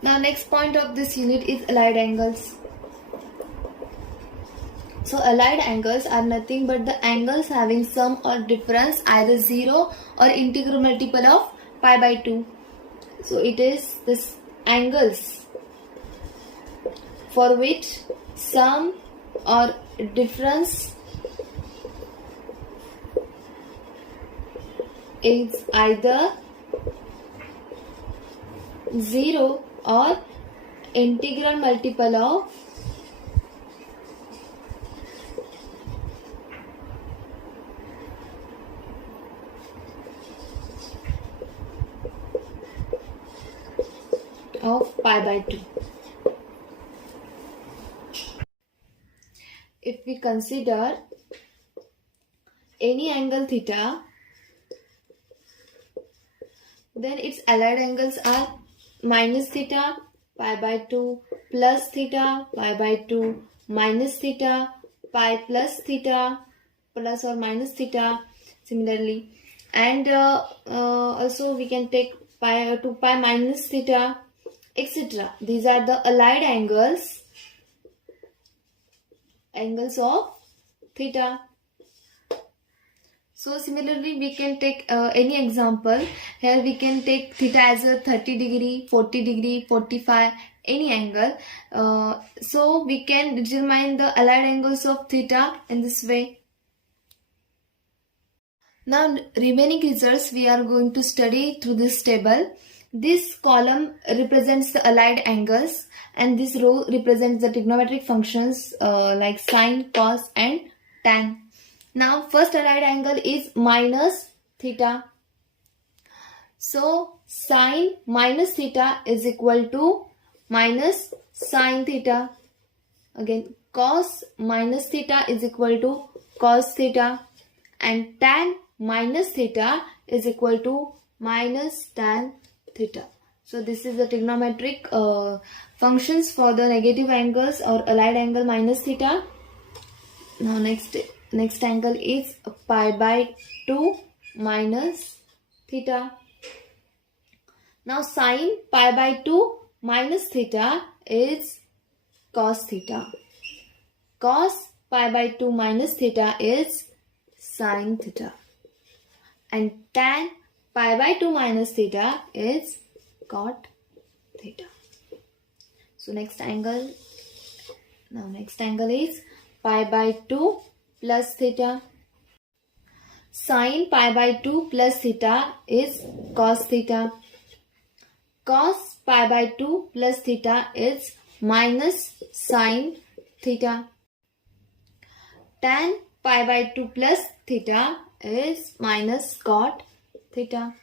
Now next point of this unit is allied angles. So allied angles are nothing but the angles having sum or difference either 0 or integral multiple of pi by 2. So it is this angles for which sum or difference is either 0 or integral multiple of pi by 2. If we consider any angle theta, then its allied angles are minus theta, pi by 2, plus theta, pi by 2, minus theta, pi plus theta, plus or minus theta, similarly. And also we can take pi 2 pi minus theta, etc. These are the allied angles of theta. So similarly we can take any example. Here we can take theta as a 30 degree, 40 degree, 45, any angle. So we can determine the allied angles of theta in this way. Now remaining results we are going to study through this table. This column represents the allied angles and this row represents the trigonometric functions like sine, cos and tan. Now first allied angle is minus theta. So sine minus theta is equal to minus sine theta. Again cos minus theta is equal to cos theta. And tan minus theta is equal to minus tan theta. So this is the trigonometric functions for the negative angles or allied angle minus theta. Now next angle is pi by 2 minus theta. Now sine pi by 2 minus theta is cos theta. Cos pi by 2 minus theta is sine theta. And tan pi by 2 minus theta is cot theta. So next angle is pi by 2 plus theta. Sine pi by 2 plus theta is cos theta. Cos pi by 2 plus theta is minus sine theta. Tan pi by 2 plus theta is minus cot theta.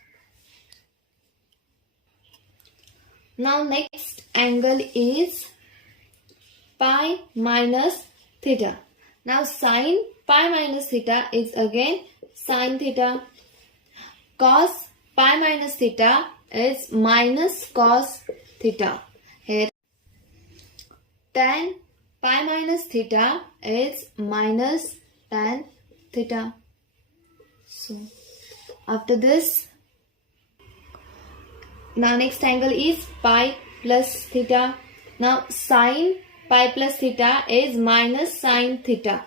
Now next angle is pi minus theta. Now sine pi minus theta is again sine theta. Cos pi minus theta is minus cos theta. Here tan pi minus theta is minus tan theta. So after this, now next angle is pi plus theta. Now sine pi plus theta is minus sine theta.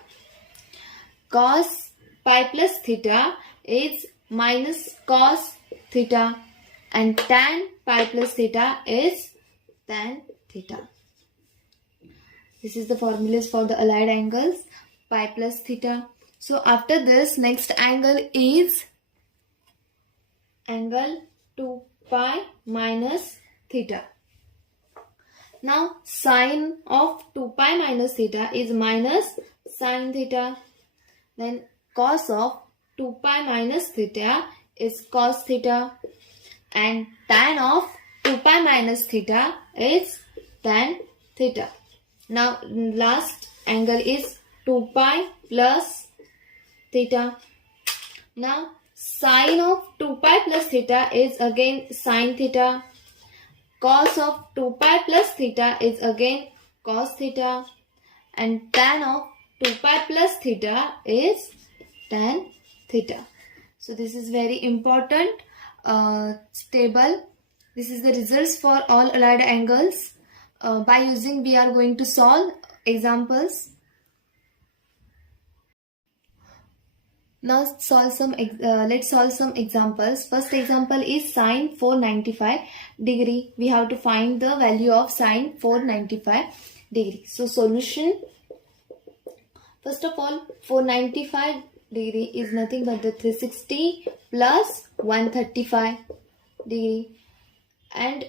Cos pi plus theta is minus cos theta. And tan pi plus theta is tan theta. This is the formulas for the allied angles pi plus theta. So after this, next angle is angle 2 pi minus theta. Now sine of 2 pi minus theta is minus sine theta. Then cos of 2 pi minus theta is cos theta. And tan of 2 pi minus theta is tan theta. Now last angle is 2 pi plus theta. Now sine of 2 pi plus theta is again sine theta. Cos of 2 pi plus theta is again cos theta. And tan of 2 pi plus theta is tan theta. So this is very important table. This is the results for all allied angles. By using, we are going to solve examples. Now let's solve some examples. First example is sine 495 degree. We have to find the value of sine 495 degree. So solution. First of all, 495 degree is nothing but the 360 plus 135 degree, and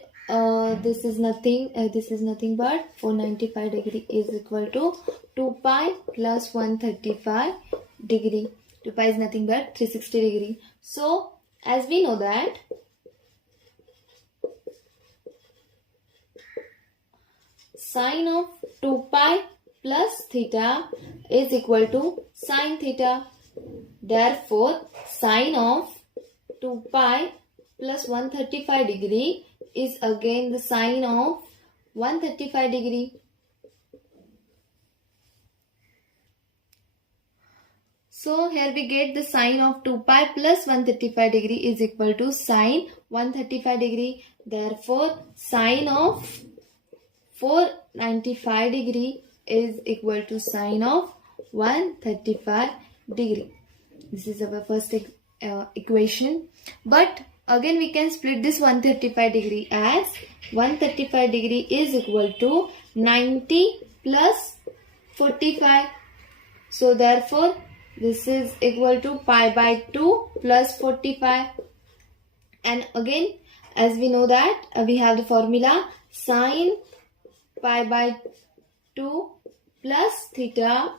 this is nothing but 495 degree is equal to 2 pi plus 135 degree. 2 pi is nothing but 360 degree. So as we know that sine of 2 pi plus theta is equal to sine theta. Therefore, sine of 2 pi plus 135 degree is again the sine of 135 degree. So here we get the sine of 2 pi plus 135 degree is equal to sine 135 degree. Therefore, sine of 495 degree is equal to sine of 135 degree. This is our first equation. But again we can split this 135 degree as 135 degree is equal to 90 plus 45. So therefore this is equal to pi by 2 plus 45. And again, as we know that we have the formula sine pi by 2 plus theta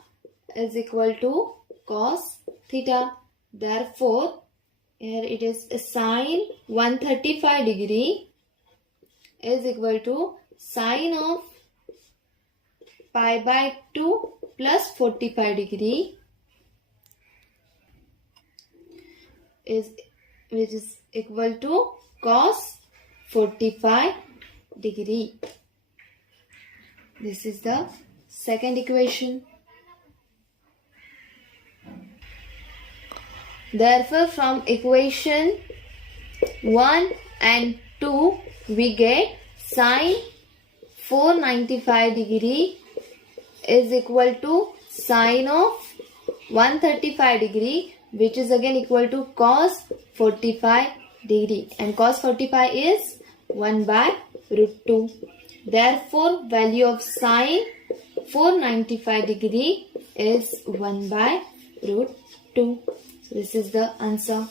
is equal to cos theta. Therefore, here it is sine 135 degree is equal to sine of pi by 2 plus 45 degree which is equal to cos 45 degree. This is the second equation. Therefore, from equation 1 and 2, we get sine 495 degree is equal to sine of 135 degree, which is again equal to cos 45 degree. And cos 45 is 1 by root 2. Therefore, value of sine 495 degree is 1 by root 2. This is the answer.